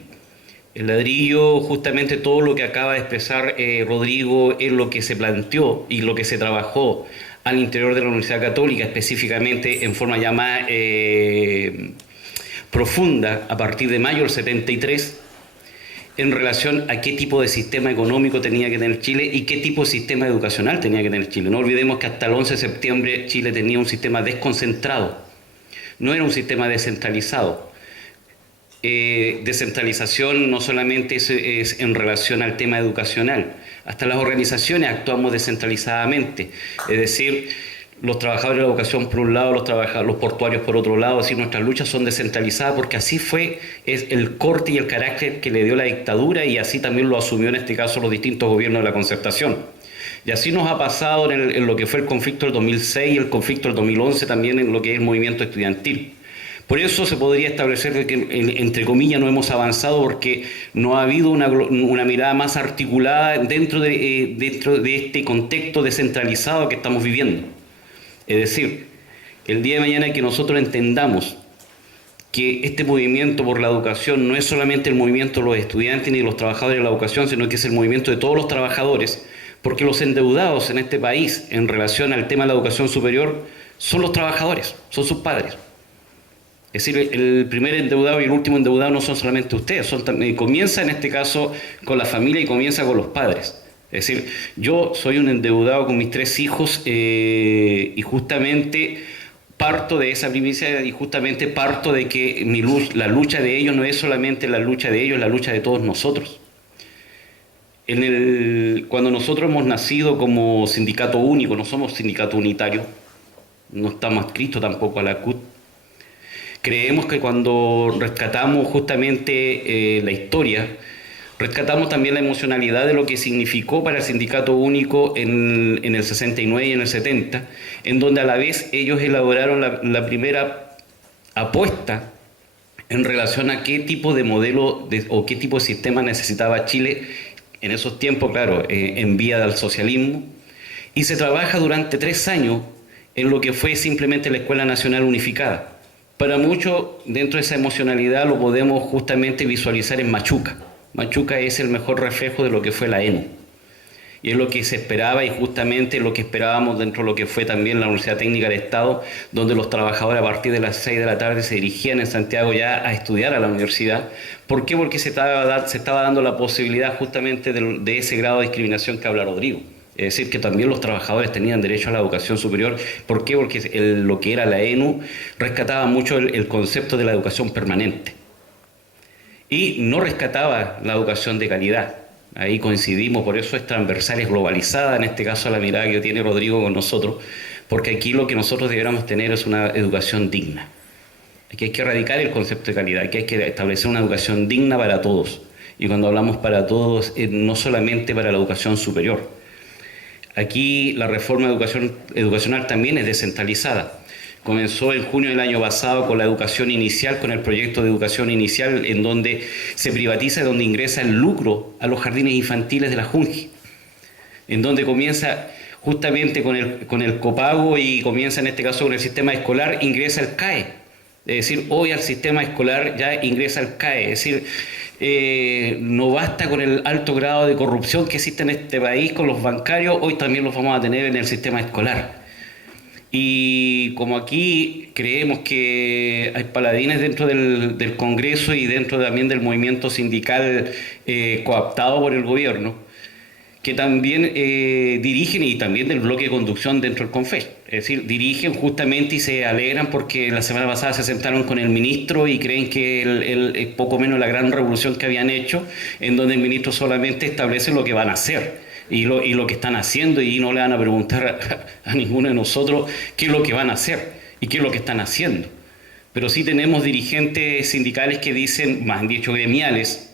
El ladrillo, justamente todo lo que acaba de expresar Rodrigo, es lo que se planteó y lo que se trabajó al interior de la Universidad Católica, específicamente en forma ya más profunda a partir de mayo del 73, en relación a qué tipo de sistema económico tenía que tener Chile y qué tipo de sistema educacional tenía que tener Chile. No olvidemos que hasta el 11 de septiembre Chile tenía un sistema desconcentrado, no era un sistema descentralizado. Descentralización no solamente es en relación al tema educacional, hasta las organizaciones actuamos descentralizadamente, es decir, los trabajadores de la educación por un lado, los portuarios por otro lado, así nuestras luchas son descentralizadas porque así es el corte y el carácter que le dio la dictadura y así también lo asumió en este caso los distintos gobiernos de la concertación. Y así nos ha pasado en lo que fue el conflicto del 2006 y el conflicto del 2011 también en lo que es el movimiento estudiantil. Por eso se podría establecer que, entre comillas, no hemos avanzado porque no ha habido una mirada más articulada dentro de este contexto descentralizado que estamos viviendo. Es decir, el día de mañana que nosotros entendamos que este movimiento por la educación no es solamente el movimiento de los estudiantes ni de los trabajadores de la educación, sino que es el movimiento de todos los trabajadores, porque los endeudados en este país en relación al tema de la educación superior son los trabajadores, son sus padres. Es decir, el primer endeudado y el último endeudado no son solamente ustedes, comienza en este caso con la familia y comienza con los padres. Es decir, yo soy un endeudado con mis 3 hijos y justamente parto de esa primicia y justamente parto de que la lucha de ellos no es solamente la lucha de ellos, es la lucha de todos nosotros. Cuando nosotros hemos nacido como sindicato único, no somos sindicato unitario, no estamos adscritos tampoco a la CUT. Creemos que cuando rescatamos justamente la historia, rescatamos también la emocionalidad de lo que significó para el sindicato único en el 69 y en el 70, en donde a la vez ellos elaboraron la primera apuesta en relación a qué tipo de modelo o qué tipo de sistema necesitaba Chile en esos tiempos, claro, en vía del socialismo, y se trabaja durante 3 años en lo que fue simplemente la Escuela Nacional Unificada. Para muchos, dentro de esa emocionalidad lo podemos justamente visualizar en Machuca. Machuca es el mejor reflejo de lo que fue la ENU. Y es lo que se esperaba y justamente lo que esperábamos dentro de lo que fue también la Universidad Técnica del Estado, donde los trabajadores a partir de las 6 de la tarde se dirigían en Santiago ya a estudiar a la universidad. ¿Por qué? Porque se estaba dando la posibilidad justamente de ese grado de discriminación que habla Rodrigo. Es decir, que también los trabajadores tenían derecho a la educación superior. ¿Por qué? Porque lo que era la ENU rescataba mucho el concepto de la educación permanente. Y no rescataba la educación de calidad. Ahí coincidimos, por eso es transversal, es globalizada, en este caso la mirada que tiene Rodrigo con nosotros, porque aquí lo que nosotros deberíamos tener es una educación digna. Aquí hay que erradicar el concepto de calidad, aquí hay que establecer una educación digna para todos. Y cuando hablamos para todos, no solamente para la educación superior. Aquí la reforma educacional también es descentralizada. Comenzó en junio del año pasado con la educación inicial, con el proyecto de educación inicial, en donde se privatiza, donde ingresa el lucro a los jardines infantiles de la Junji, en donde comienza justamente con el copago y comienza en este caso con el sistema escolar, ingresa el CAE. Es decir, hoy al sistema escolar ya ingresa el CAE. Es decir, no basta con el alto grado de corrupción que existe en este país con los bancarios, hoy también los vamos a tener en el sistema escolar. Y como aquí creemos que hay paladines dentro del Congreso y dentro también del movimiento sindical cooptado por el gobierno, que también dirigen y también del bloque de conducción dentro del CONFES. Es decir, dirigen justamente y se alegran porque la semana pasada se sentaron con el ministro y creen que poco menos la gran revolución que habían hecho, en donde el ministro solamente establece lo que van a hacer. Y lo que están haciendo, y no le van a preguntar a ninguno de nosotros qué es lo que van a hacer y qué es lo que están haciendo. Pero sí tenemos dirigentes sindicales que dicen, más han dicho gremiales,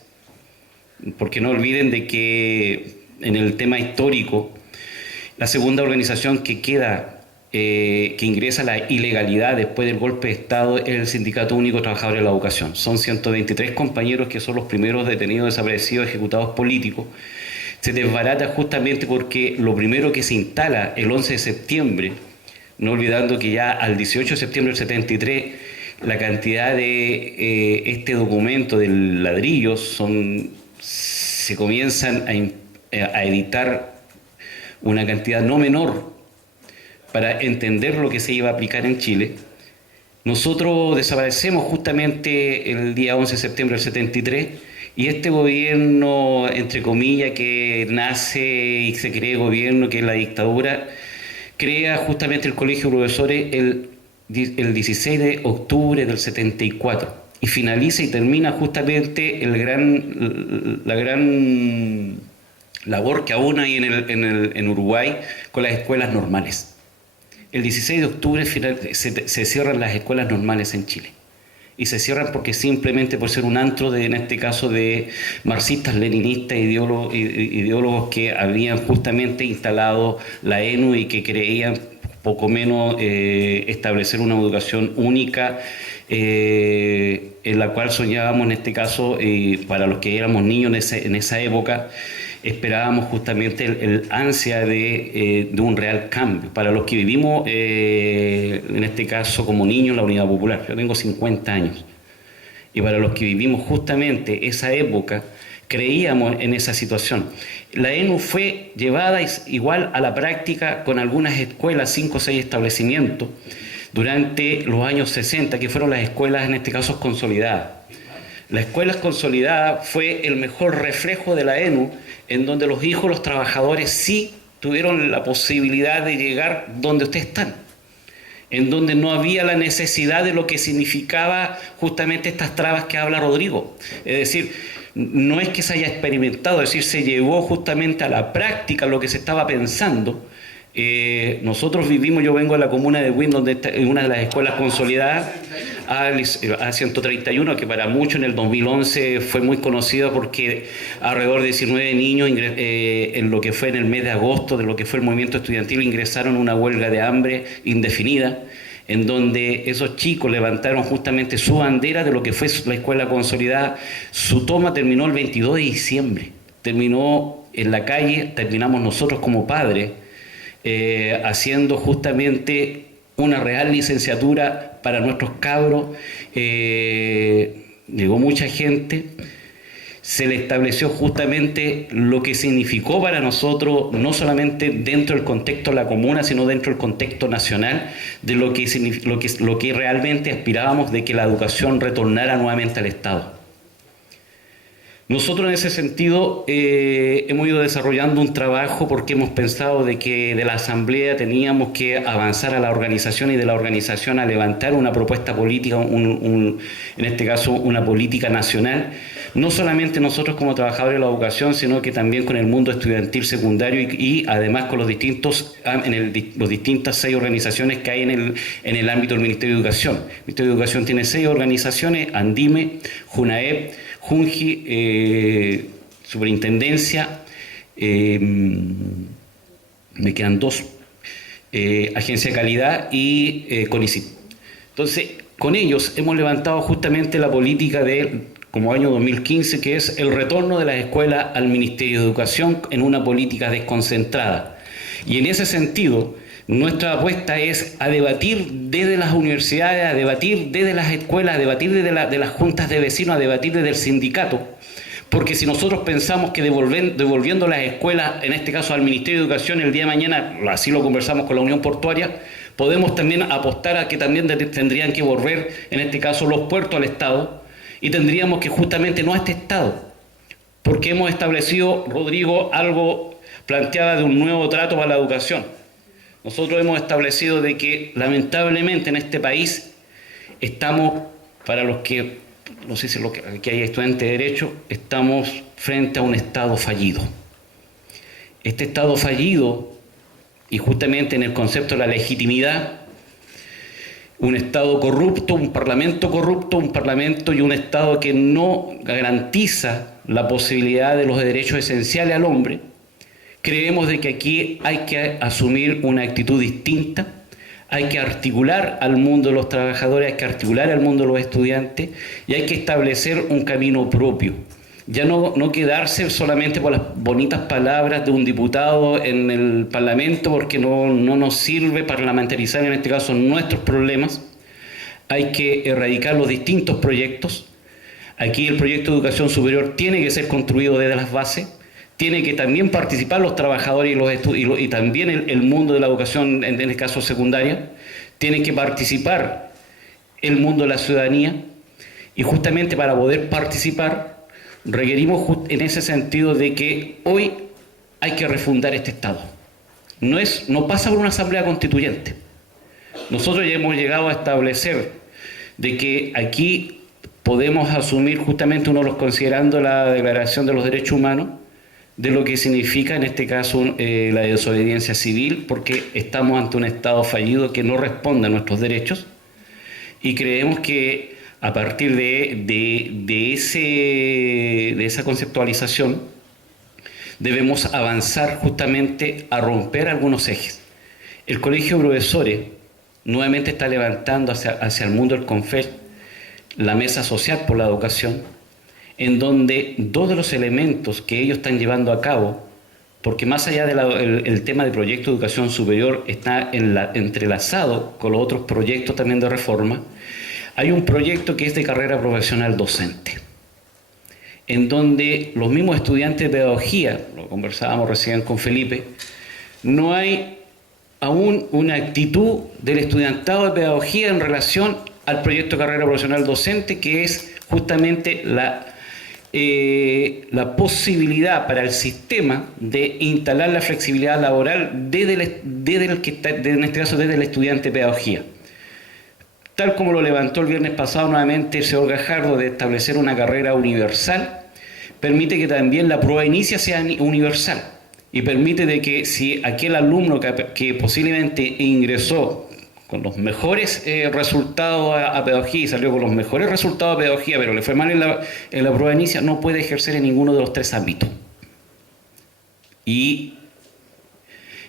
porque no olviden de que en el tema histórico, la segunda organización que queda, que ingresa a la ilegalidad después del golpe de Estado es el Sindicato Único de Trabajadores de la Educación. Son 123 compañeros que son los primeros detenidos, desaparecidos, ejecutados políticos. Se desbarata justamente porque lo primero que se instala el 11 de septiembre, no olvidando que ya al 18 de septiembre del 73 la cantidad de este documento del ladrillo se comienzan a editar una cantidad no menor para entender lo que se iba a aplicar en Chile. Nosotros desaparecemos justamente el día 11 de septiembre del 73 y este gobierno, entre comillas, que nace y se cree gobierno, que es la dictadura, crea justamente el Colegio de Profesores el 16 de octubre del 74 y finaliza y termina justamente la gran labor que aún hay en Uruguay con las escuelas normales. El 16 de octubre se cierran las escuelas normales en Chile. Y se cierran porque simplemente por ser un antro, en este caso de marxistas, leninistas, ideólogos que habían justamente instalado la ENU y que creían poco menos establecer una educación única en la cual soñábamos, en este caso, para los que éramos niños en esa época, esperábamos justamente el ansia de un real cambio. Para los que vivimos, en este caso, como niños en la Unidad Popular, yo tengo 50 años, y para los que vivimos justamente esa época, creíamos en esa situación. La ENU fue llevada igual a la práctica con algunas escuelas, 5 o 6 establecimientos, durante los años 60, que fueron las escuelas, en este caso, consolidadas. La escuela consolidada fue el mejor reflejo de la ENU, en donde los hijos, los trabajadores, sí tuvieron la posibilidad de llegar donde ustedes están, en donde no había la necesidad de lo que significaba justamente estas trabas que habla Rodrigo. Es decir, no es que se haya experimentado, es decir, se llevó justamente a la práctica lo que se estaba pensando. Nosotros vivimos, yo vengo de la comuna de Huin, donde está una de las escuelas consolidadas, a 131, que para muchos en el 2011 fue muy conocida porque alrededor de 19 niños en lo que fue en el mes de agosto, de lo que fue el movimiento estudiantil, ingresaron a una huelga de hambre indefinida, en donde esos chicos levantaron justamente su bandera de lo que fue la escuela consolidada. Su toma terminó el 22 de diciembre, terminó en la calle, terminamos nosotros como padres, haciendo justamente una real licenciatura para nuestros cabros. Llegó mucha gente, se le estableció justamente lo que significó para nosotros, no solamente dentro del contexto de la comuna, sino dentro del contexto nacional, de lo que realmente aspirábamos, de que la educación retornara nuevamente al Estado. Nosotros en ese sentido hemos ido desarrollando un trabajo porque hemos pensado de que de la Asamblea teníamos que avanzar a la organización y de la organización a levantar una propuesta política, en este caso una política nacional, no solamente nosotros como trabajadores de la educación, sino que también con el mundo estudiantil secundario y además con los distintas 6 organizaciones que hay en el ámbito del Ministerio de Educación. El Ministerio de Educación tiene 6 organizaciones: Andime, JUNAEP, Junji, Superintendencia, me quedan 2, Agencia de Calidad y CONICYT. Entonces, con ellos hemos levantado justamente la política como año 2015, que es el retorno de las escuelas al Ministerio de Educación en una política desconcentrada. Y en ese sentido, nuestra apuesta es a debatir desde las universidades, a debatir desde las escuelas, a debatir desde las juntas de vecinos, a debatir desde el sindicato. Porque si nosotros pensamos que devolviendo las escuelas, en este caso al Ministerio de Educación, el día de mañana, así lo conversamos con la Unión Portuaria, podemos también apostar a que también tendrían que volver, en este caso, los puertos al Estado, y tendríamos que justamente no a este Estado, porque hemos establecido, Rodrigo, algo planteada de un nuevo trato para la educación. Nosotros hemos establecido de que lamentablemente en este país estamos, para los que, no sé si aquí hay estudiantes de Derecho, estamos frente a un Estado fallido. Este Estado fallido, y justamente en el concepto de la legitimidad, un Estado corrupto, un Parlamento y un Estado que no garantiza la posibilidad de los derechos esenciales al hombre. Creemos de que aquí hay que asumir una actitud distinta, hay que articular al mundo de los trabajadores, hay que articular al mundo de los estudiantes y hay que establecer un camino propio. Ya no quedarse solamente por las bonitas palabras de un diputado en el Parlamento, porque no nos sirve parlamentarizar, en este caso, nuestros problemas. Hay que erradicar los distintos proyectos. Aquí el proyecto de educación superior tiene que ser construido desde las bases. Tiene que también participar los trabajadores y también el mundo de la educación, en el caso secundaria. Tiene que participar el mundo de la ciudadanía. Y justamente para poder participar, requerimos en ese sentido de que hoy hay que refundar este Estado. No pasa por una asamblea constituyente. Nosotros ya hemos llegado a establecer de que aquí podemos asumir justamente, uno de los considerando la Declaración de los Derechos Humanos, de lo que significa en este caso la desobediencia civil, porque estamos ante un Estado fallido que no responde a nuestros derechos, y creemos que a partir de esa conceptualización debemos avanzar justamente a romper algunos ejes. El Colegio de Profesores nuevamente está levantando hacia el mundo del CONFER la mesa social por la educación, en donde dos de los elementos que ellos están llevando a cabo, porque más allá del tema de proyecto de educación superior está entrelazado con los otros proyectos también de reforma, hay un proyecto que es de carrera profesional docente, en donde los mismos estudiantes de pedagogía, lo conversábamos recién con Felipe, no hay aún una actitud del estudiantado de pedagogía en relación al proyecto de carrera profesional docente, que es justamente la posibilidad para el sistema de instalar la flexibilidad laboral en este caso desde el estudiante de pedagogía. Tal como lo levantó el viernes pasado nuevamente el señor Gajardo, de establecer una carrera universal, permite que también la prueba inicia sea universal y permite de que si aquel alumno que posiblemente ingresó con los mejores resultados a pedagogía y salió con los mejores resultados a pedagogía, pero le fue mal en la prueba inicia, no puede ejercer en ninguno de los tres ámbitos. Y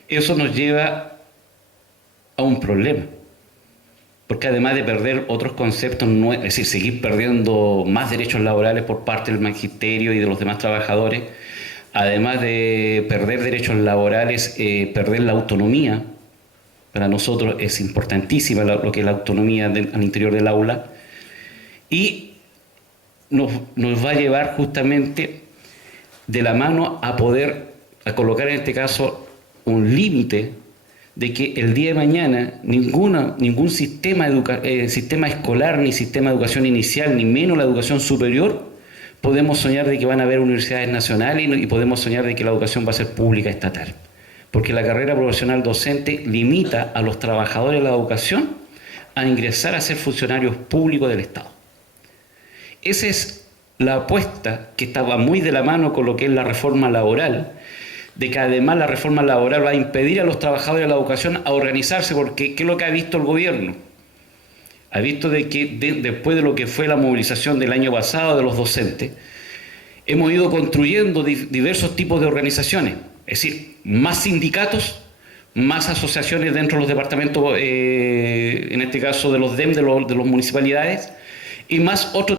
eso nos lleva a un problema, porque además de perder otros conceptos, es decir, seguir perdiendo más derechos laborales por parte del magisterio y de los demás trabajadores, además de perder derechos laborales, perder la autonomía. Para nosotros es importantísima lo que es la autonomía al interior del aula, y nos va a llevar justamente de la mano a colocar en este caso un límite de que el día de mañana ningún sistema escolar, ni sistema de educación inicial, ni menos la educación superior, podemos soñar de que van a haber universidades nacionales y podemos soñar de que la educación va a ser pública estatal. Porque la carrera profesional docente limita a los trabajadores de la educación a ingresar a ser funcionarios públicos del Estado. Esa es la apuesta que estaba muy de la mano con lo que es la reforma laboral, de que además la reforma laboral va a impedir a los trabajadores de la educación a organizarse, porque ¿qué es lo que ha visto el gobierno? Ha visto de que después de lo que fue la movilización del año pasado de los docentes, hemos ido construyendo diversos tipos de organizaciones, es decir, más sindicatos, más asociaciones dentro de los departamentos, en este caso de los DEM, de las municipalidades, y más otro